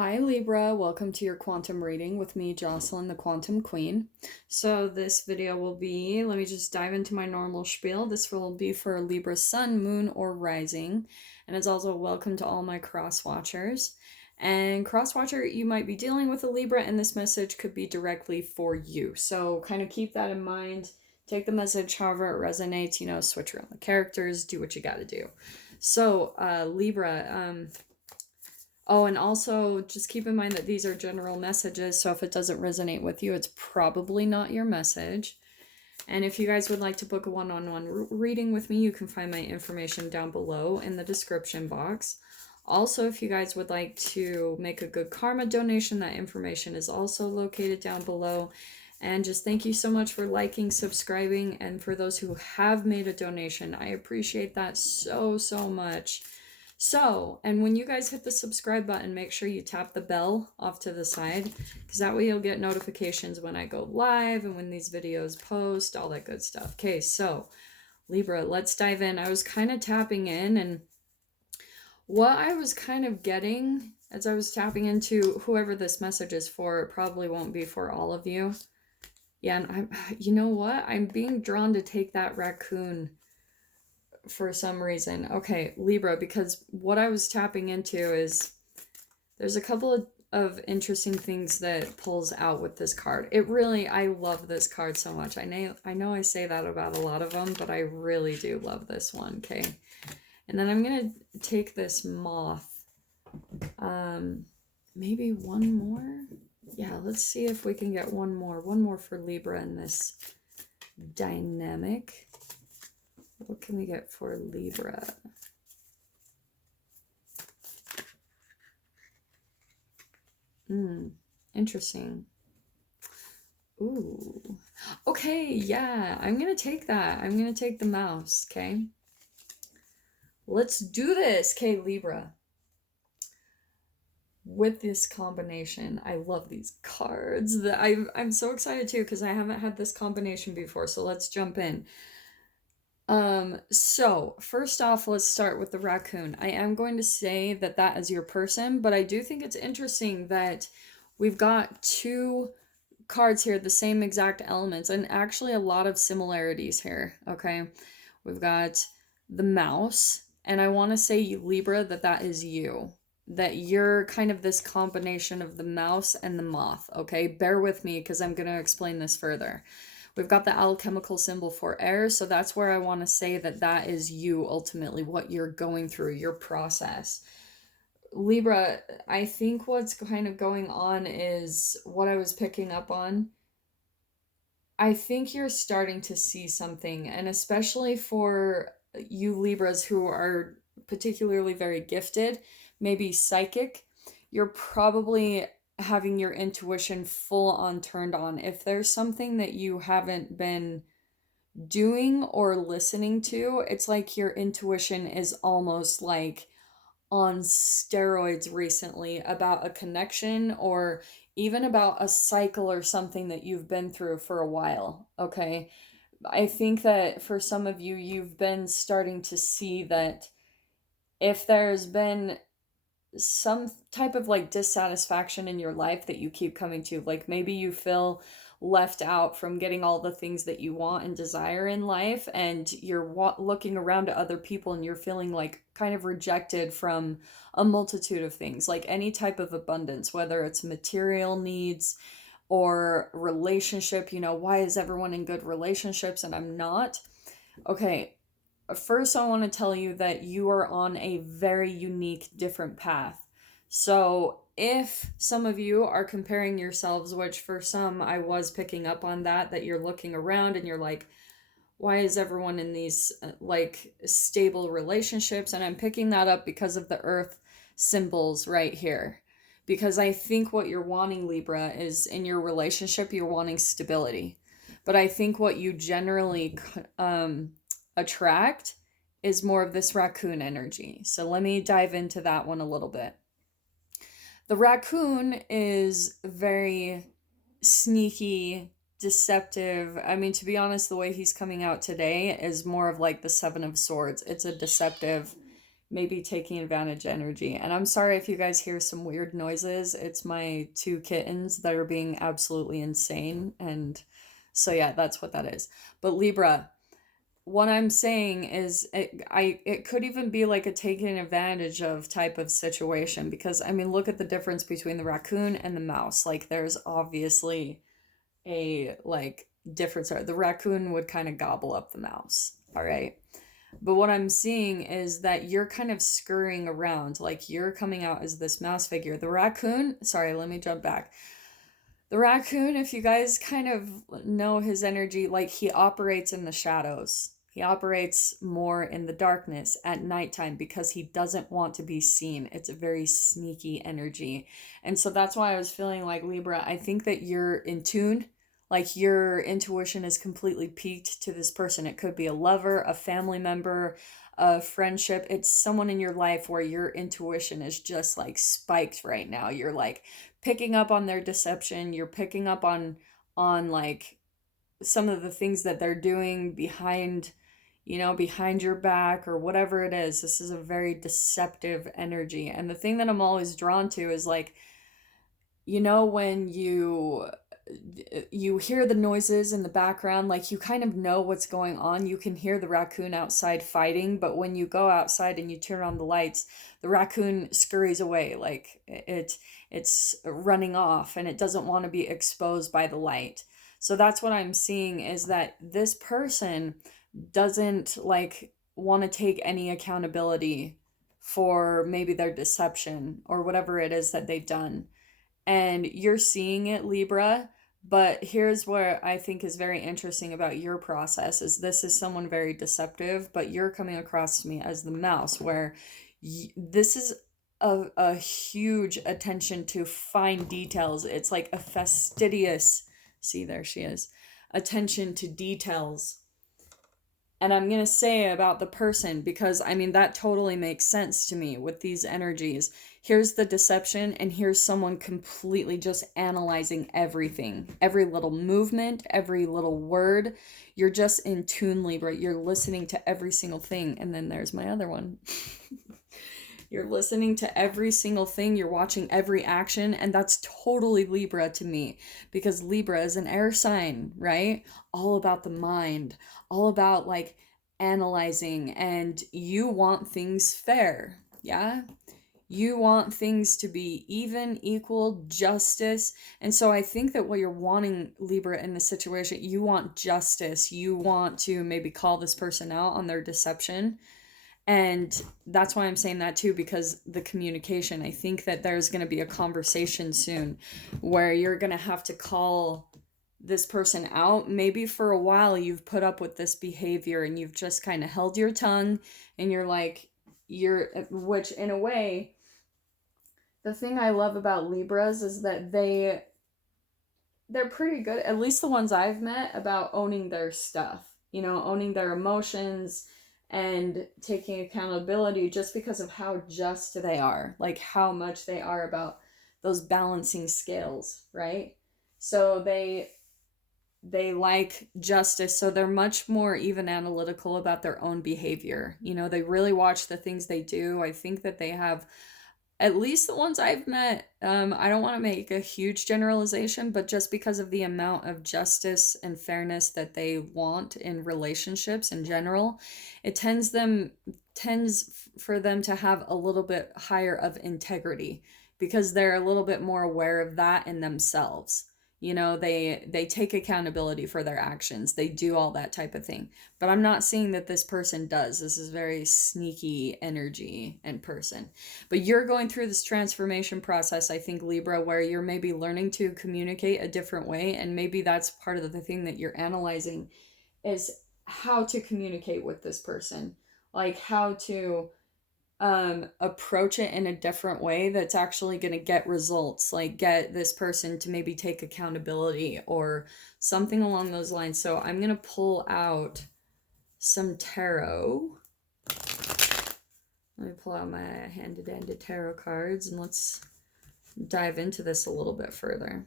Hi Libra, welcome to your quantum reading with me, Jocelyn, the Quantum Queen. So this video will be, let me just dive into my normal spiel. This will be for Libra Sun, Moon, or Rising. And it's also welcome to all my cross watchers. And cross watcher, you might be dealing with a Libra and this message could be directly for you. So kind of keep that in mind. Take the message however it resonates, switch around the characters, do what you got to do. So Libra, oh, and also just keep in mind that these are general messages, so if it doesn't resonate with you, it's probably not your message. And if you guys would like to book a one-on-one reading with me, you can find my information down below in the description box. Also, if you guys would like to make a good karma donation, that information is also located down below. And just thank you so much for liking, subscribing, and for those who have made a donation, I appreciate that so much. So, and when you guys hit the subscribe button, make sure you tap the bell off to the side, because that way you'll get notifications when I go live and when these videos post, all that good stuff. Okay, so Libra, let's dive in. I was kind of tapping in, and what I was kind of getting as I was tapping into whoever this message is for, it probably won't be for all of you. Yeah, and you know what? I'm being drawn to take that raccoon for some reason. Okay, Libra, because what I was tapping into is there's a couple of interesting things that pulls out with this card. I love this card so much. I know I say that about a lot of them, but I really do love this one. Okay, and then I'm gonna take this moth. Maybe one more. Yeah, let's see if we can get one more for Libra in this dynamic. What can we get for Libra? Interesting. Ooh. Okay, yeah, I'm gonna take that. I'm gonna take the mouse, okay? Let's do this, okay, Libra. With this combination, I love these cards. I'm so excited too, because I haven't had this combination before, so let's jump in. So first off, let's start with the raccoon. I am going to say that is your person, but I do think it's interesting that we've got two cards here, the same exact elements, and actually a lot of similarities here, okay? We've got the mouse, and I want to say, Libra, that is you. That you're kind of this combination of the mouse and the moth, okay? Bear with me, because I'm going to explain this further. We've got the alchemical symbol for air, so that's where I want to say that is you, ultimately, what you're going through, your process. Libra, I think what's kind of going on is what I was picking up on. I think you're starting to see something, and especially for you Libras who are particularly very gifted, maybe psychic, you're probably having your intuition full on turned on. If there's something that you haven't been doing or listening to, it's like your intuition is almost like on steroids recently about a connection or even about a cycle or something that you've been through for a while, okay? I think that for some of you, you've been starting to see that if there's been some type of like dissatisfaction in your life that you keep coming to, like maybe you feel left out from getting all the things that you want and desire in life, and you're looking around at other people and you're feeling like kind of rejected from a multitude of things, like any type of abundance, whether it's material needs or relationship. Why is everyone in good relationships and I'm not? Okay, first, I want to tell you that you are on a very unique, different path. So if some of you are comparing yourselves, which for some I was picking up on that you're looking around and you're like, why is everyone in these like stable relationships? And I'm picking that up because of the earth symbols right here. Because I think what you're wanting, Libra, is in your relationship, you're wanting stability. But I think what you generally attract is more of this raccoon energy. So let me dive into that one a little bit. The raccoon is very sneaky, deceptive. I mean, to be honest, the way he's coming out today is more of like the Seven of Swords. It's a deceptive maybe taking advantage energy. And I'm sorry if you guys hear some weird noises. It's my two kittens that are being absolutely insane. And so, yeah, that's what that is. But Libra, what I'm saying is it could even be like a taking advantage of type of situation, because I mean, look at the difference between the raccoon and the mouse. Like, there's obviously a like difference. The raccoon would kind of gobble up the mouse, all right? But what I'm seeing is that you're kind of scurrying around, like you're coming out as this mouse figure. The raccoon, sorry, let me jump back. The raccoon, if you guys kind of know his energy, like he operates in the shadows. He operates more in the darkness at nighttime because he doesn't want to be seen. It's a very sneaky energy. And so that's why I was feeling like, Libra, I think that you're in tune. Like your intuition is completely peaked to this person. It could be a lover, a family member, a friendship. It's someone in your life where your intuition is just like spiked right now. You're like picking up on their deception. You're picking up on like some of the things that they're doing behind, behind your back or whatever it is. This is a very deceptive energy. And the thing that I'm always drawn to is like, when you hear the noises in the background, like you kind of know what's going on. You can hear the raccoon outside fighting, but when you go outside and you turn on the lights, the raccoon scurries away, like it's running off and it doesn't want to be exposed by the light. So that's what I'm seeing, is that this person doesn't like want to take any accountability for maybe their deception or whatever it is that they've done. And you're seeing it, Libra. But here's what I think is very interesting about your process is this is someone very deceptive, but you're coming across to me as the mouse, where this is a huge attention to fine details. It's like a fastidious, see, there she is, attention to details. And I'm going to say about the person, because I mean, that totally makes sense to me with these energies. Here's the deception, and here's someone completely just analyzing everything, every little movement, every little word. You're just in tune, Libra. You're listening to every single thing. And then there's my other one. You're listening to every single thing. You're watching every action. And that's totally Libra to me, because Libra is an air sign, right? All about the mind, all about like analyzing, and you want things fair. Yeah. You want things to be even, equal, justice. And so I think that what you're wanting, Libra, in this situation, you want justice. You want to maybe call this person out on their deception. And that's why I'm saying that too, because the communication, I think that there's going to be a conversation soon where you're going to have to call this person out. Maybe for a while you've put up with this behavior and you've just kind of held your tongue, and which in a way, the thing I love about Libras is that they're pretty good, at least the ones I've met, about owning their stuff, owning their emotions and taking accountability, just because of how just they are, like how much they are about those balancing scales, right? So they like justice, so they're much more even analytical about their own behavior. They really watch the things they do. I think that they have, at least the ones I've met, I don't want to make a huge generalization, but just because of the amount of justice and fairness that they want in relationships in general, it tends for them to have a little bit higher of integrity, because they're a little bit more aware of that in themselves. They take accountability for their actions. They do all that type of thing. But I'm not seeing that this person does. This is very sneaky energy and person. But you're going through this transformation process, I think, Libra, where you're maybe learning to communicate a different way. And maybe that's part of the thing that you're analyzing, is how to communicate with this person. Like how to approach it in a different way that's actually going to get results, like get this person to maybe take accountability or something along those lines. So I'm going to pull out some tarot. Let me pull out my handed tarot cards and let's dive into this a little bit further.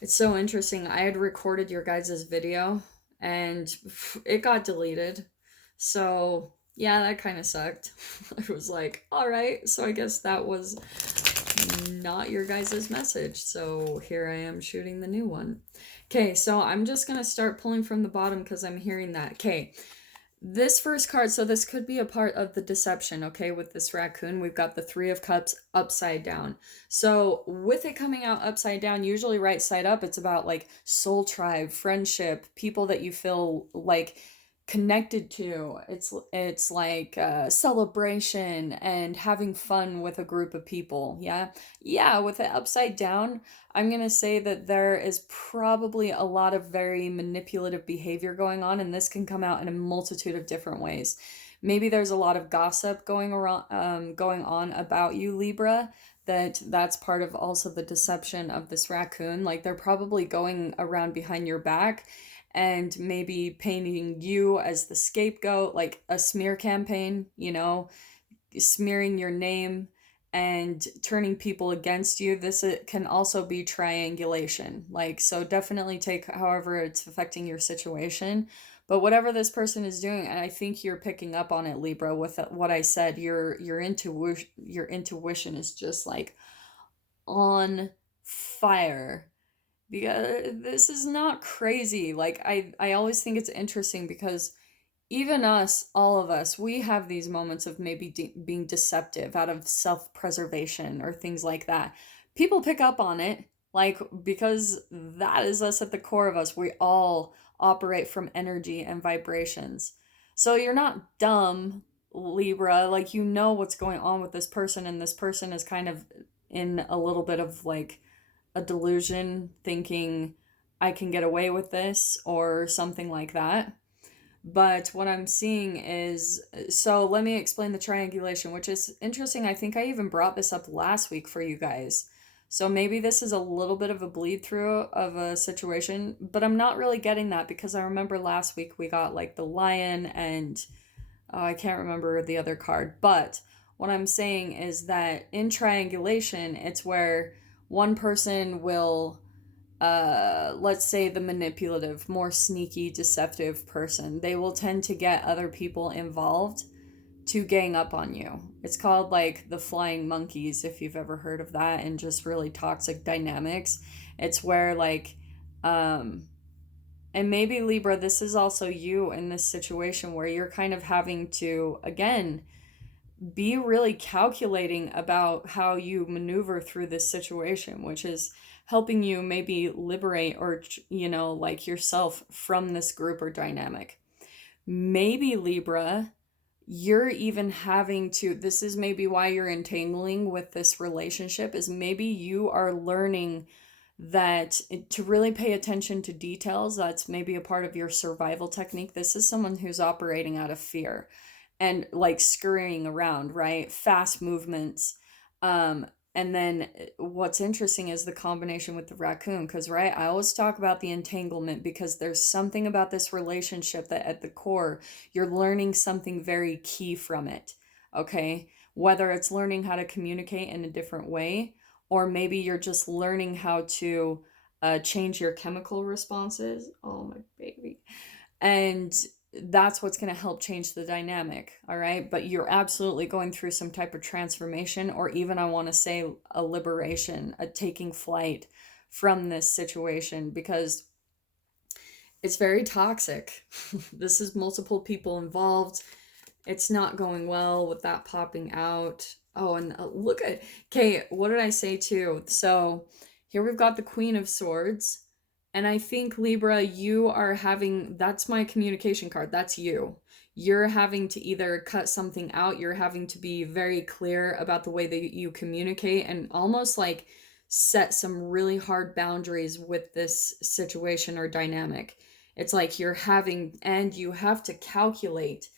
It's so interesting. I had recorded your guys' video and it got deleted. So Yeah, that kind of sucked. I was like, all right, so I guess that was not your guys' message. So here I am shooting the new one. Okay, so I'm just going to start pulling from the bottom because I'm hearing that. Okay, this first card, so this could be a part of the deception, okay, with this raccoon. We've got the Three of Cups upside down. So with it coming out upside down, usually right side up, it's about like soul tribe, friendship, people that you feel like connected to. It's like celebration and having fun with a group of people. Yeah. Yeah, with it upside down, I'm going to say that there is probably a lot of very manipulative behavior going on, and this can come out in a multitude of different ways. Maybe there's a lot of gossip going on about you, Libra. That's part of also the deception of this raccoon. Like they're probably going around behind your back and maybe painting you as the scapegoat, like a smear campaign, smearing your name and turning people against you. This can also be triangulation. Like, so definitely take however it's affecting your situation. But whatever this person is doing, and I think you're picking up on it, Libra, with what I said, your intuition is just like on fire, because this is not crazy. Like I always think it's interesting because even us, all of us, we have these moments of maybe being deceptive out of self-preservation or things like that. People pick up on it, like, because that is us at the core of us. We all operate from energy and vibrations. So you're not dumb, Libra. Like, you know what's going on with this person, and this person is kind of in a little bit of like a delusion, thinking I can get away with this or something like that. But what I'm seeing is, so let me explain the triangulation, which is interesting. I think I even brought this up last week for you guys. So maybe this is a little bit of a bleed through of a situation, but I'm not really getting that because I remember last week we got like the lion and I can't remember the other card. But what I'm saying is that in triangulation, it's where one person will let's say the manipulative, more sneaky, deceptive person, they will tend to get other people involved to gang up on you. It's called like the flying monkeys, if you've ever heard of that, and just really toxic dynamics. It's where like and maybe Libra, this is also you in this situation where you're kind of having to again be really calculating about how you maneuver through this situation, which is helping you maybe liberate or, like yourself from this group or dynamic. Maybe Libra, you're even having to, this is maybe why you're entangling with this relationship, is maybe you are learning that to really pay attention to details. That's maybe a part of your survival technique. This is someone who's operating out of fear and like scurrying around, right? Fast movements. Um, and then what's interesting is the combination with the raccoon, because, right, I always talk about the entanglement because there's something about this relationship that at the core, you're learning something very key from it, okay? Whether it's learning how to communicate in a different way, or maybe you're just learning how to change your chemical responses. Oh, my baby. And that's what's going to help change the dynamic, all right? But you're absolutely going through some type of transformation, or even I want to say a liberation, a taking flight from this situation, because it's very toxic. This is multiple people involved. It's not going well with that popping out. Oh, and look at, okay, what did I say too? So here we've got the Queen of Swords. And I think, Libra, you are having, that's my communication card. That's you. You're having to either cut something out, you're having to be very clear about the way that you communicate, and almost like set some really hard boundaries with this situation or dynamic. It's like you're having, and you have to calculate.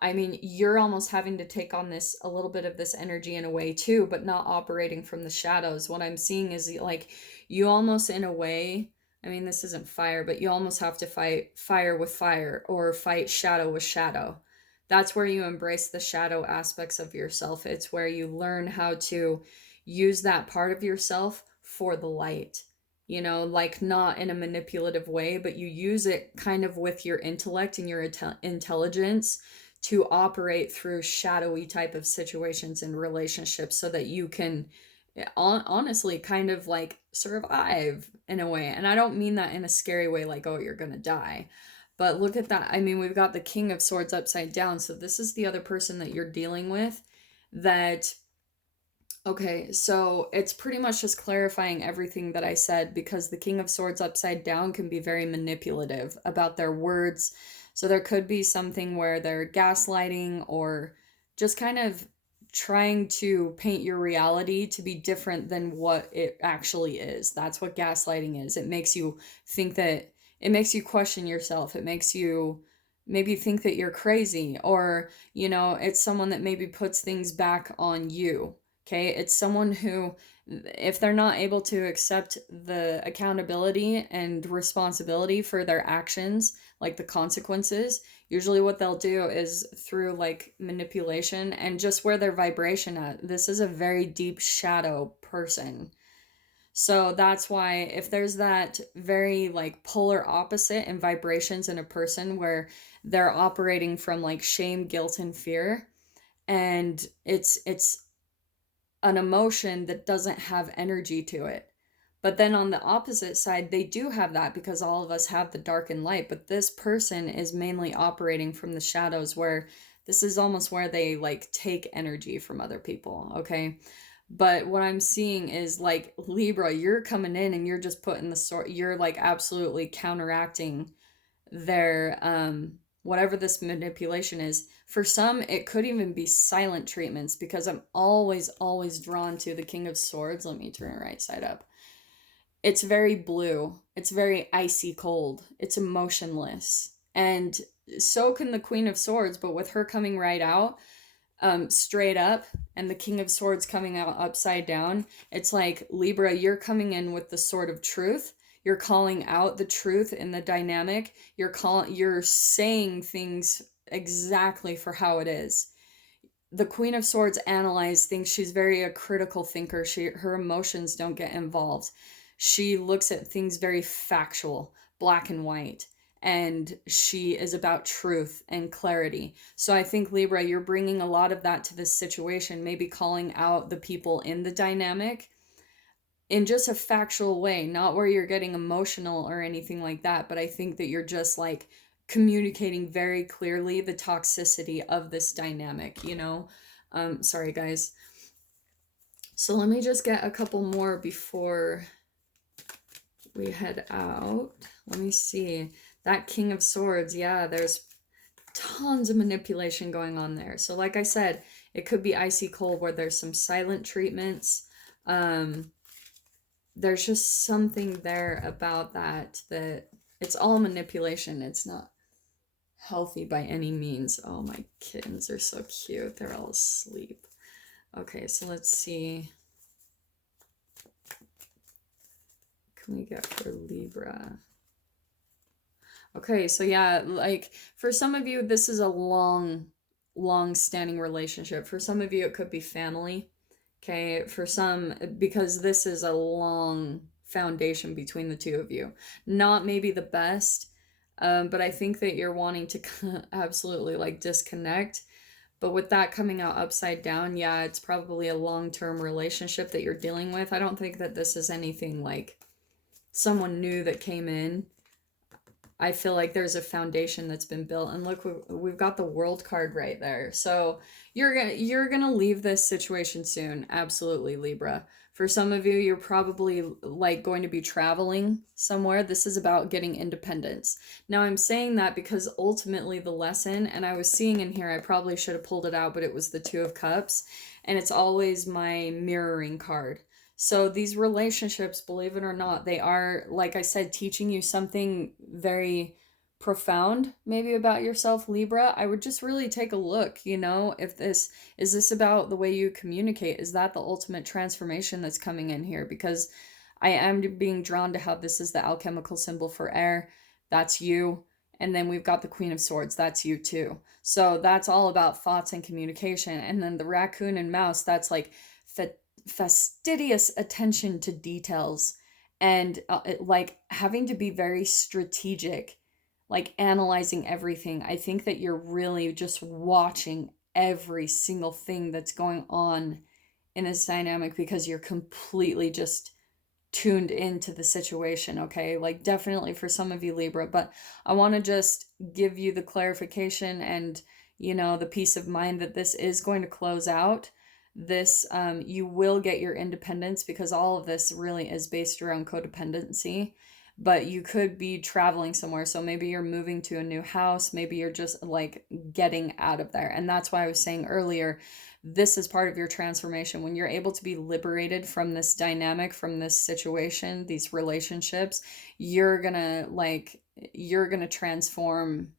I mean, you're almost having to take on this, a little bit of this energy in a way too, but not operating from the shadows. What I'm seeing is like you almost, in a way, I mean, this isn't fire, but you almost have to fight fire with fire or fight shadow with shadow. That's where you embrace the shadow aspects of yourself. It's where you learn how to use that part of yourself for the light. Like not in a manipulative way, but you use it kind of with your intellect and your intelligence to operate through shadowy type of situations and relationships so that you can honestly kind of like survive in a way. And I don't mean that in a scary way, like, oh, you're gonna die. But look at that. I mean, we've got the King of Swords upside down. So this is the other person that you're dealing with that. Okay, so it's pretty much just clarifying everything that I said, because the King of Swords upside down can be very manipulative about their words. So there could be something where they're gaslighting or just kind of trying to paint your reality to be different than what it actually is. That's what gaslighting is. It makes you think that, it makes you question yourself. It makes you maybe think that you're crazy, or, it's someone that maybe puts things back on you. Okay, it's someone who, if they're not able to accept the accountability and responsibility for their actions, like the consequences, usually what they'll do is through like manipulation and just where their vibration at. This is a very deep shadow person. So that's why if there's that very like polar opposite in vibrations in a person where they're operating from like shame, guilt, and fear, and it's an emotion that doesn't have energy to it. But then on the opposite side, they do have that, because all of us have the dark and light. But this person is mainly operating from the shadows, where this is almost where they like take energy from other people. Okay. But what I'm seeing is like Libra, you're coming in and you're just putting the sword, you're like absolutely counteracting their whatever this manipulation is. For some, it could even be silent treatments, because I'm always drawn to the King of Swords. Let me turn it right side up. It's very blue. It's very icy cold. It's emotionless. And so can the Queen of Swords, but with her coming right out, straight up, and the King of Swords coming out upside down, it's like, Libra, you're coming in with the sword of truth. You're calling out the truth in the dynamic. You're saying things exactly for how it is. The Queen of Swords analyzes things. She's very a critical thinker. Her emotions don't get involved. She looks at things very factual, black and white, and she is about truth and clarity. So I think, Libra, you're bringing a lot of that to this situation, maybe calling out the people in the dynamic in just a factual way, not where you're getting emotional or anything like that. But I think that you're just like communicating very clearly the toxicity of this dynamic, sorry guys. So let me just get a couple more before we head out. Let me see. That King of Swords, yeah, there's tons of manipulation going on there. So like I said, it could be icy cold, where there's some silent treatments. There's just something there about that it's all manipulation. It's not healthy by any means. Oh, my kittens are so cute. They're all asleep. Okay, so let's see. What can we get for Libra? Okay, so yeah, like for some of you, this is a long-standing relationship. For some of you, it could be family. Okay, for some, because this is a long foundation between the two of you. Not maybe the best, but I think that you're wanting to absolutely like disconnect. But with that coming out upside down, yeah, it's probably a long-term relationship that you're dealing with. I don't think that this is anything like someone new that came in. I feel like there's a foundation that's been built. And look, we've got the World card right there. So you're gonna leave this situation soon. Absolutely, Libra. For some of you, you're probably like going to be traveling somewhere. This is about getting independence. Now I'm saying that because ultimately the lesson, and I was seeing in here, I probably should have pulled it out, but it was the Two of Cups, and it's always my mirroring card. So these relationships, believe it or not, they are, like I said, teaching you something very profound, maybe about yourself, Libra. I would just really take a look, if this about the way you communicate? Is that the ultimate transformation that's coming in here? Because I am being drawn to how this is the alchemical symbol for air. That's you. And then we've got the Queen of Swords. That's you too. So that's all about thoughts and communication. And then the raccoon and mouse, that's like fastidious attention to details, and like having to be very strategic like analyzing everything. I think that you're really just watching every single thing that's going on in this dynamic because you're completely just tuned into the situation, okay? Like, definitely for some of you, Libra, but I want to just give you the clarification and, the peace of mind that this is going to close out. This, you will get your independence because all of this really is based around codependency. But you could be traveling somewhere. So maybe you're moving to a new house. Maybe you're just like getting out of there. And that's why I was saying earlier, this is part of your transformation. When you're able to be liberated from this dynamic, from this situation, these relationships, you're gonna transform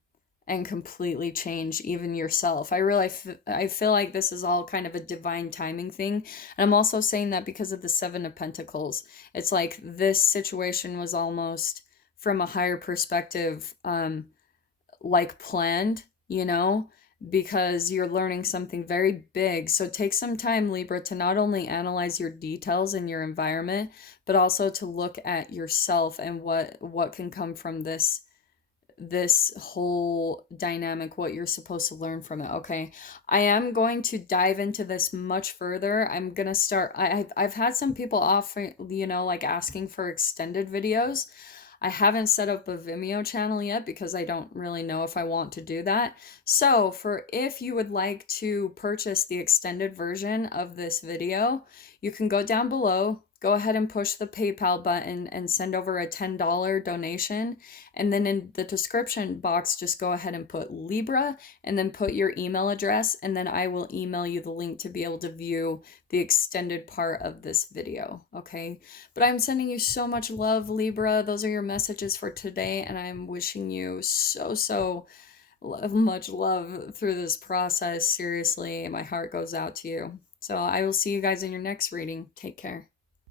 and completely change even yourself. I feel like this is all kind of a divine timing thing. And I'm also saying that because of the 7 of Pentacles. It's like this situation was almost from a higher perspective, like planned, because you're learning something very big. So take some time, Libra, to not only analyze your details in your environment, but also to look at yourself and what can come from this whole dynamic, what you're supposed to learn from it. Okay, I am going to dive into this much further. I'm gonna start. I've had some people offer, like asking for extended videos. I haven't set up a Vimeo channel yet because I don't really know if I want to do that. So if you would like to purchase the extended version of this video, you can go down below, go ahead and push the PayPal button and send over a $10 donation. And then in the description box, just go ahead and put Libra and then put your email address. And then I will email you the link to be able to view the extended part of this video. Okay. But I'm sending you so much love, Libra. Those are your messages for today. And I'm wishing you so much love through this process. Seriously, my heart goes out to you. So I will see you guys in your next reading. Take care.